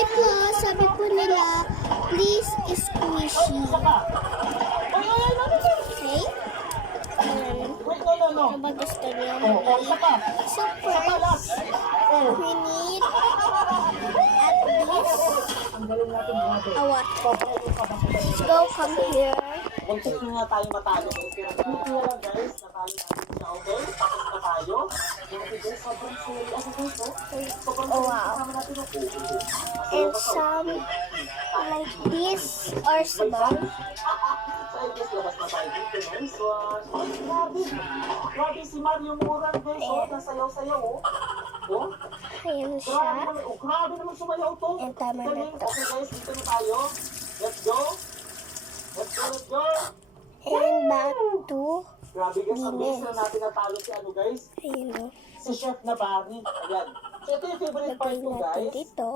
Hi po, sabi po nila, please squishy. Okay? Ano ba gusto niyo? So first, we need at least a what? Go come here. Huwag na nga tayo matalo. Buti na lang guys, natalo natin siya. Okay? Tapos na tayo. Buti guys, sobrang sili. Ano guys, no? Oh wow. And some like this or small. So I guess labas na tayo dito. Nice one. Grabe. Grabe si Mario Moran guys. Oh, nasayaw-sayaw oh. Oh? Ayan Grabe siya. naman. Oh, grabe naman sumayaw to. And tama na Galing. to. Okay guys, dito na tayo. Let's go. Let's go, let's go. And back to Grabe guys, ang Guinness. bilis na natin natalo si ano guys. ayun o. Si Chef na Barney. Ayan. So ito yung favorite part Lagay ko natin guys. dito.